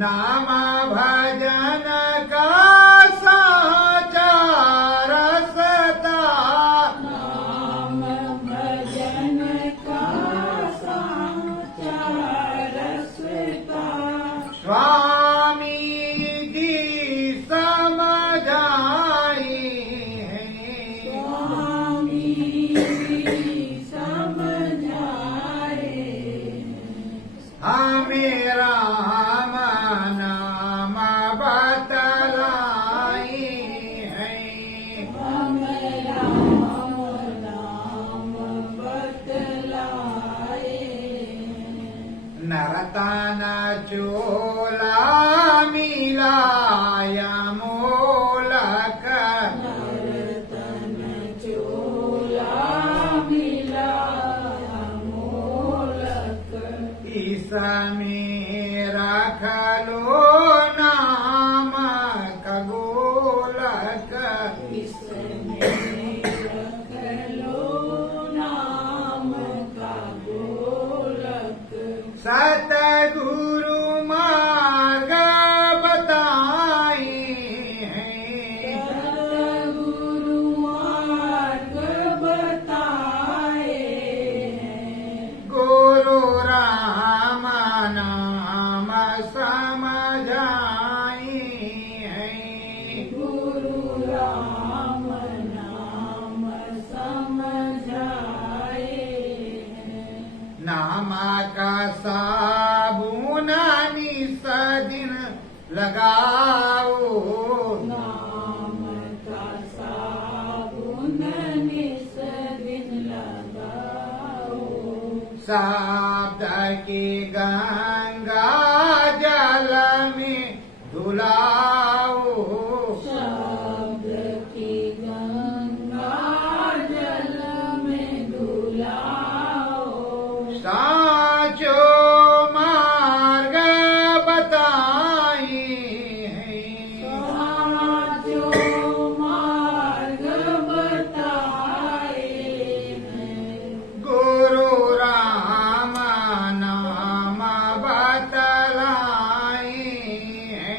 नाम भजन का साचा रसता, नाम भजन का साचा रसता, स्वामी जी समझाई है, स्वामी समझाए, हमें राम नाम बतलाई है, हम राम नाम बतलाए, नरतन चोला मिलाय मोलक, नर्तन चोला मिला मोलक, इसमें रख लो नाम खगोलक, इसमें रख लो नाम का गोलक, सतगुरु मार्ग बताई है, सतगुरु मार्ग बताए, गुरु राम नाम समझाई है, गुरु राम नाम समझाए, नाम का साबुन निस दिन लगाओ, नाम का साबुन निस दिन लगाओ, शब्द की गंगा जल में धुलाओ, शब्द की गंगा जल में धुलाओ, साचो मार्ग बताई है, साचो मार्ग बताए हैं, गुरु राम नाम बतलाई है,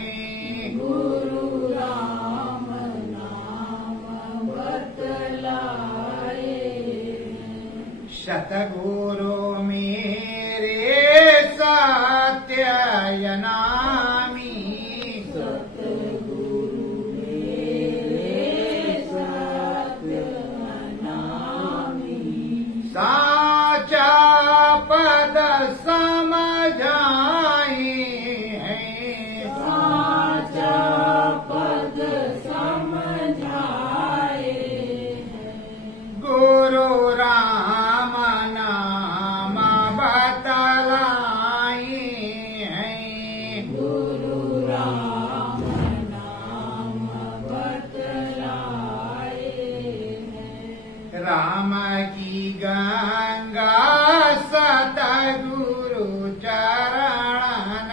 गुरु राम नाम बतलाए हैं, सतगुरु मेरे सत्य नामी, सतगुरु मेरे सत्य नामी, साचा पद समझाई है, साचा पद समझाए हैं, गुरु राम नाम बतलाई है, गुरु राम नाम बतलाए हैं, राम की गंगा सतगुरु चरण,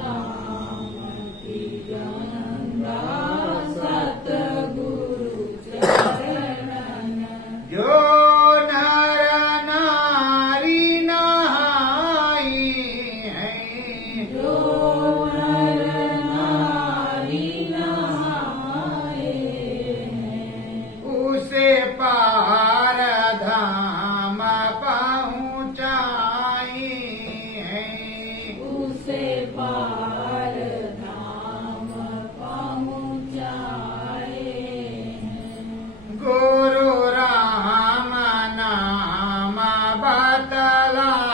राम की गंगा सतगुरु चरण, जो नर नारी नहाई है, जो नर नारी नहाए हैं, उसे पार धाम पहुँचाई है, उसे पार धाम पहुँचाए हैं, गुरु राम नाम बतलाई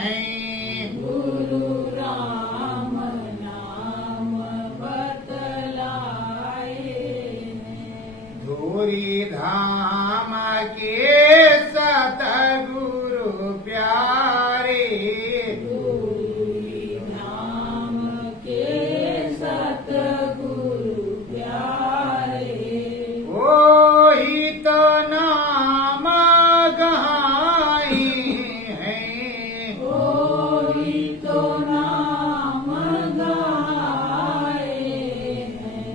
है, गुरु राम नाम बतलाए हैं, धूरी धाम के सतगुरु प्यारे, गुरु नाम के सतगुरु प्यारे, वही तो नाम गहाई है, कोई तो नाम गाए हैं,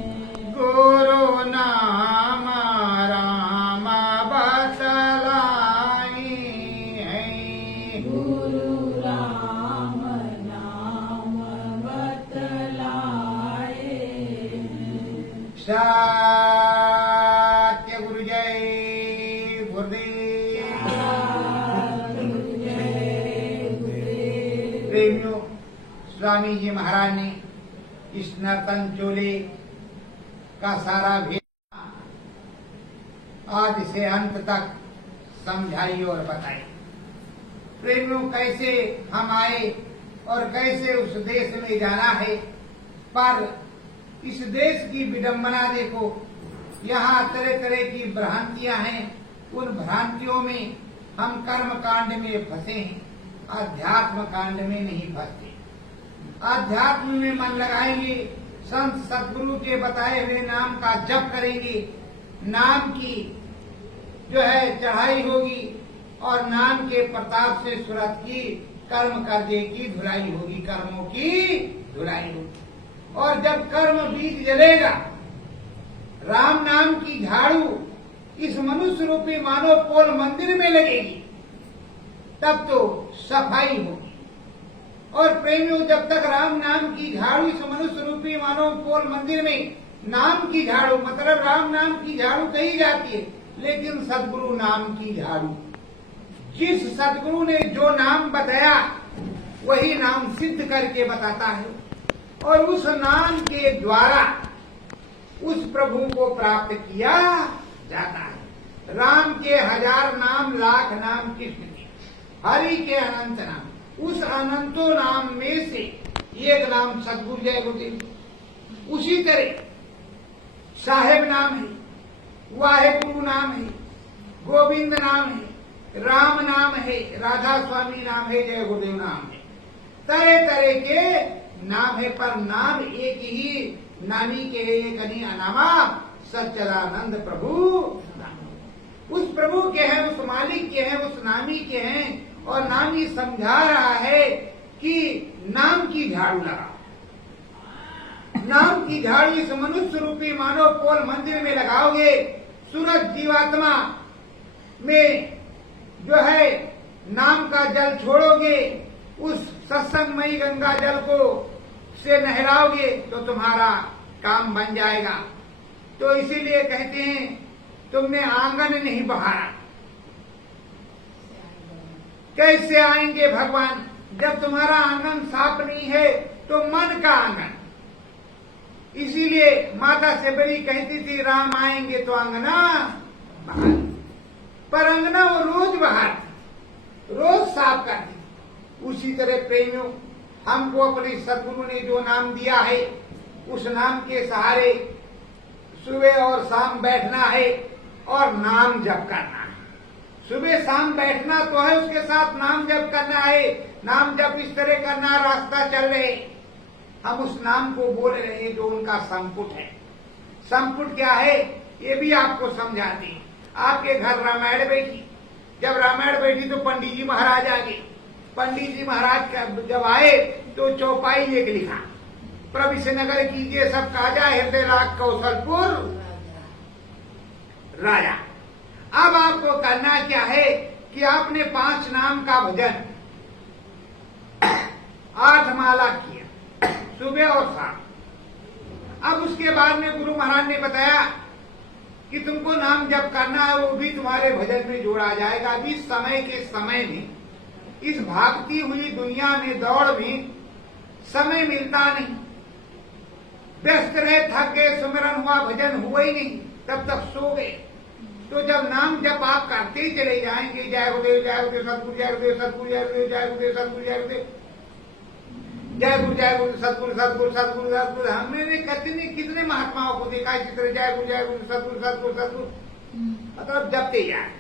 गुरु नाम राम बतलाई है, गुरु राम नाम सत्य गुरु जय गुरुदेव। प्रेमियों, स्वामी जी महाराज ने इस नर्तन चोले का सारा भेद आज से अंत तक समझाई और बताई। प्रेमियों, कैसे हम आए और कैसे उस देश में जाना है, पर इस देश की विडंबना देखो। यहाँ तरह तरह की भ्रांतियां हैं। उन भ्रांतियों में हम कर्म कांड में फंसे हैं, अध्यात्म कांड में नहीं फंसते। अध्यात्म में मन लगाएंगे, संत सदगुरु के बताए हुए नाम का जप करेंगे, नाम की जो है चढ़ाई होगी और नाम के प्रताप से सूरत की कर्म कर्जे की धुलाई होगी, कर्मों की धुलाई होगी। और जब कर्म बीज जलेगा, राम नाम की झाड़ू इस मनुष्य रूपी मानव पोल मंदिर में लगेगी, तब तो सफाई होगी। और प्रेमियों, जब तक राम नाम की झाड़ू इस मनुष्य रूपी मानव पोल मंदिर में, नाम की झाड़ू मतलब राम नाम की झाड़ू कही जाती है, लेकिन सदगुरु नाम की झाड़ू, जिस सदगुरु ने जो नाम बताया वही नाम सिद्ध करके बताता है, और उस नाम के द्वारा उस प्रभु को प्राप्त किया जाता है। राम के 1000 नाम, लाख नाम कृष्ण के, हरि के अनंत नाम, उस अनंतों नाम में से एक नाम सदगुरु जय गुरुदेव। उसी तरह साहेब नाम है, वाहेगुरु नाम है, गोविंद नाम है, राम नाम है, राधा स्वामी नाम है, जय गुरुदेव नाम है। तरह तरह के नाम है, पर नाम एक ही नानी के एक नहीं अनामा सच्चलानंद प्रभु। उस प्रभु के हैं, उस मालिक के हैं, उस नामी के हैं। और नामी समझा रहा है कि नाम की झाड़ू लगा, नाम की झाड़ू इस मनुष्य रूपी मानव पोल मंदिर में लगाओगे, सूरज जीवात्मा में जो है नाम का जल छोड़ोगे, उस सत्संगमयी गंगा जल को से नहलाओगे तो तुम्हारा काम बन जाएगा। तो इसीलिए कहते हैं तुमने आंगन नहीं बहारा। कैसे आएंगे भगवान जब तुम्हारा आंगन साफ नहीं है? तो मन का आंगन। इसीलिए माता सेबरी कहती थी राम आएंगे तो अंगना बहार, पर अंगना वो रोज बहार, रोज साफ करती। उसी तरह प्रेमियों, हमको अपने सदगुरु ने जो नाम दिया है, उस नाम के सहारे सुबह और शाम बैठना है और नाम जप करना है। सुबह शाम बैठना तो है, उसके साथ नाम जप करना है। नाम जप इस तरह करना, रास्ता चल रहे हम उस नाम को बोल रहे हैं जो उनका संपुट है। संपुट क्या है ये भी आपको समझाती। आपके घर रामायण बैठी, जब रामायण बैठी तो पंडित जी महाराज आ गए। पंडित जी महाराज जब आए तो चौपाई एक लिखा, प्रभु से नगर कीजिए सब काजा, हृदय लाख कौशलपुर राजा। अब आपको करना क्या है कि आपने 5 नाम का भजन 8 माला किया सुबह और शाम। अब उसके बाद में गुरु महाराज ने बताया कि तुमको नाम जप करना है, वो भी तुम्हारे भजन में जोड़ा जाएगा। अभी समय के समय में, इस भागती हुई दुनिया में, दौड़ में समय मिलता नहीं। व्यस्त रहे, थक गए, सुमिरन हुआ, भजन हुआ ही नहीं, तब तक सो गए। तो जब नाम जप आप करते ही चले जाएंगे, जय गुरुदेव, जय गुरुदेव, सतगुरु, जय गुरुदेव, सतगुरु, जय गुरुदेव, जय गुरुदेव, सतगुरु, जय गुरुदेव, जय गुरु, जय गुरु, सतगुरु, सतगुरु, सतगुरु, सतगुरु। हमने कितने महात्माओं को देखा इसी तरह, जय गुरु, जय गुरु, सतगुरु, सतगुरु, सतगुरु, मतलब जपते जाए।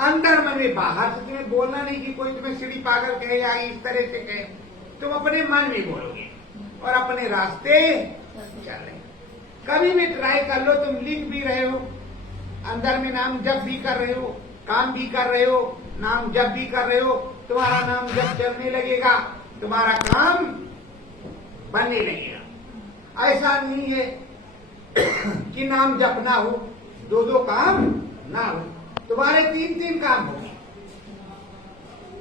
अंदर मन में, बाहर से तुम्हें बोलना नहीं कि कोई तुम्हें सीढ़ी पागल कहे या इस तरह से कहे। तुम अपने मन में बोलोगे और अपने रास्ते चल रहे। कभी भी ट्राई कर लो, तुम लिख भी रहे हो, अंदर में नाम जप भी कर रहे हो, काम भी कर रहे हो, नाम जप भी कर रहे हो, तुम्हारा नाम जप चलने लगेगा, तुम्हारा काम बनने लगेगा। ऐसा नहीं है कि नाम जप ना हो, 2 काम ना हो, तुम्हारे 3 काम होंगे।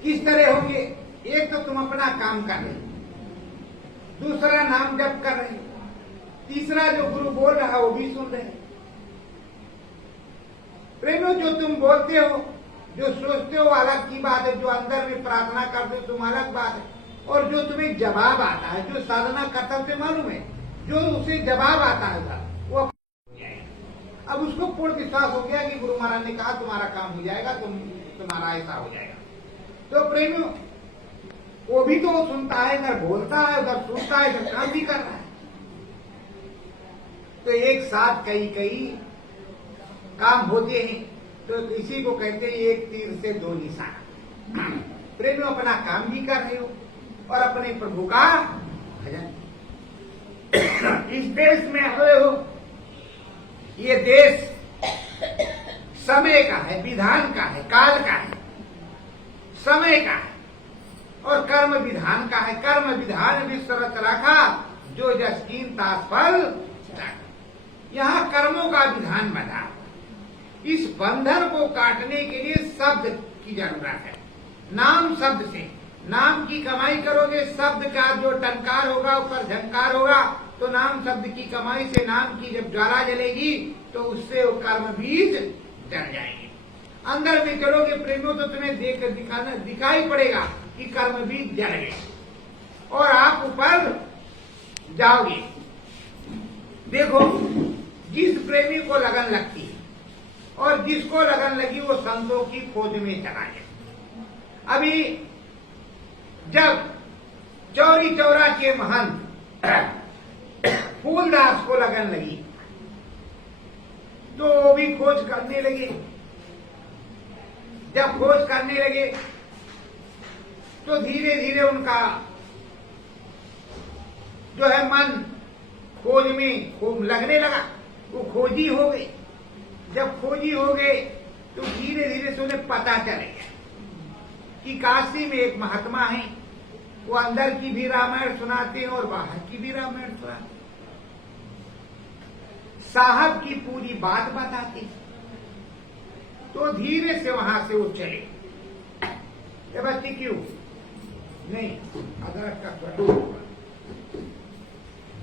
किस तरह होंगे? एक तो तुम अपना काम कर रहे हो, दूसरा नाम जप कर रहे हो, तीसरा जो गुरु बोल रहा है वो भी सुन रहे हैं। प्रेमियों, जो तुम बोलते हो, जो सोचते हो अलग की बात है, जो अंदर में प्रार्थना करते हो तुम अलग बात है, और जो तुम्हें जवाब आता है, जो साधना करता है उसे मालूम है, जो उसे जवाब आता है वो अब उसको पूर्ण विश्वास हो गया कि गुरु महाराज ने कहा तुम्हारा काम हो जाएगा, तुम्हारा ऐसा हो जाएगा। तो प्रेमियों, वो भी तो सुनता है, इधर बोलता है, उधर सुनता है, इधर काम भी कर रहा है। तो एक साथ कई काम होते हैं, तो इसी को कहते हैं एक तीर से दो निशाना। प्रेमियों, अपना काम भी कर रहे हो और अपने प्रभु का भजन। इस देश में आए हो, ये देश समय का है, विधान का है, काल का है, समय का है और कर्म विधान का है। कर्म विधान विश्वरत रखा, जो जस कीन तास फल चाखा। यहाँ कर्मों का विधान बना। इस बंधन को काटने के लिए शब्द की जरूरत है। नाम शब्द से नाम की कमाई करोगे, शब्द का जो टंकार होगा ऊपर झंकार होगा, तो नाम शब्द की कमाई से नाम की जब ज्वाला जलेगी तो उससे वो कर्म बीज जल जाएंगे। अंदर में चलोगे प्रेमियों तो तुम्हें देख दिखाई पड़ेगा कि कर्म बीज जल गए और आप ऊपर जाओगे। देखो, जिस प्रेमी को लगन लगती है और जिसको लगन लगी वो संतों की खोज में चला गया। अभी जब चौरी चौरा के महंत फूलदास को लगन लगी तो वो भी खोज करने लगे। जब खोज करने लगे तो धीरे धीरे उनका जो है मन खोज में खूब लगने लगा। वो खोजी हो गए। जब खोजी हो गए तो धीरे धीरे से उन्हें पता चले गया कि काशी में एक महात्मा है, वो अंदर की भी रामायण सुनाते हैं और बाहर की भी रामायण सुनाते हैं, साहब की पूरी बात बताते हैं। तो धीरे से वहां से वो चले। ये बच्ची क्यों नहीं, अदरक का स्वरूप।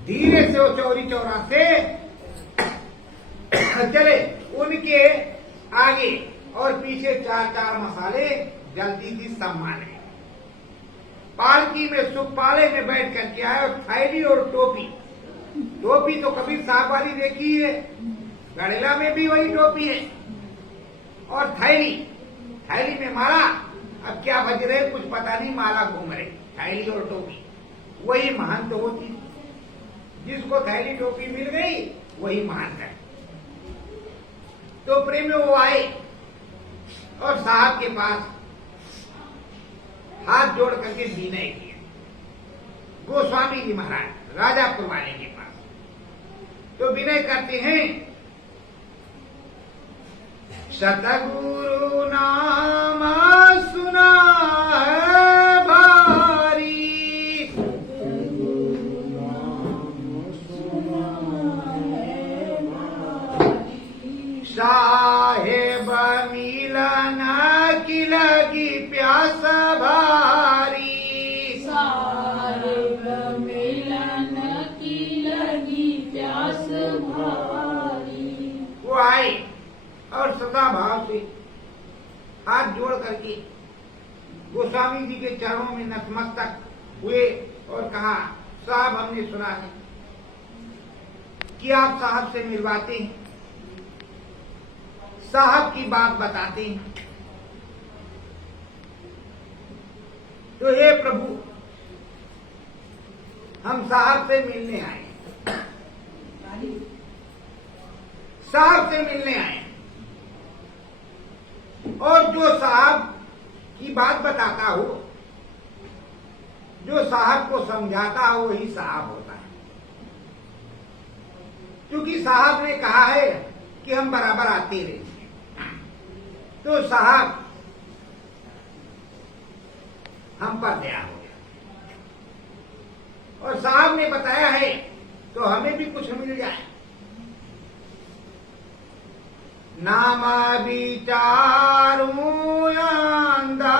धीरे से वो चौरी चौरा से चले। उनके आगे और पीछे चार चार मसाले जल्दी थी सम्मान। पालकी में सुखपाले में बैठ करके आए और थैली और टोपी। टोपी तो कबीर साहब वाली देखी है, गड़ेला में भी वही टोपी है और थैली में माला। अब क्या बज रहे कुछ पता नहीं, माला घूम रहे, थैली और टोपी। वही महंत होती, जिसको थैली टोपी मिल गई वही महंत है। तो प्रेमी वो आए और साहब के पास हाथ जोड़ करके विनय किया। गोस्वामी जी महाराज राजापुर वाले के पास तो विनय करते हैं, सतगुरु नाम सुना है भारी, साहेब मिलन की लगी प्यास भारी, साहेब मिलन की लगी प्यास भारी। वो आए और सदा भाव से हाथ जोड़ करके गोस्वामी जी के चरणों में नतमस्तक हुए और कहा, साहब हमने सुना है कि आप साहब से मिलवाते हैं, साहब की बात बताते हैं। तो हे प्रभु, हम साहब से मिलने आए, साहब से मिलने आए और जो साहब की बात बताता हो, जो साहब को समझाता हो वही साहब होता है। क्योंकि साहब ने कहा है कि हम बराबर आते रहे, तो साहब हम पर दया हो गया और साहब ने बताया है तो हमें भी कुछ मिल जाए। नामा विचारू अंधा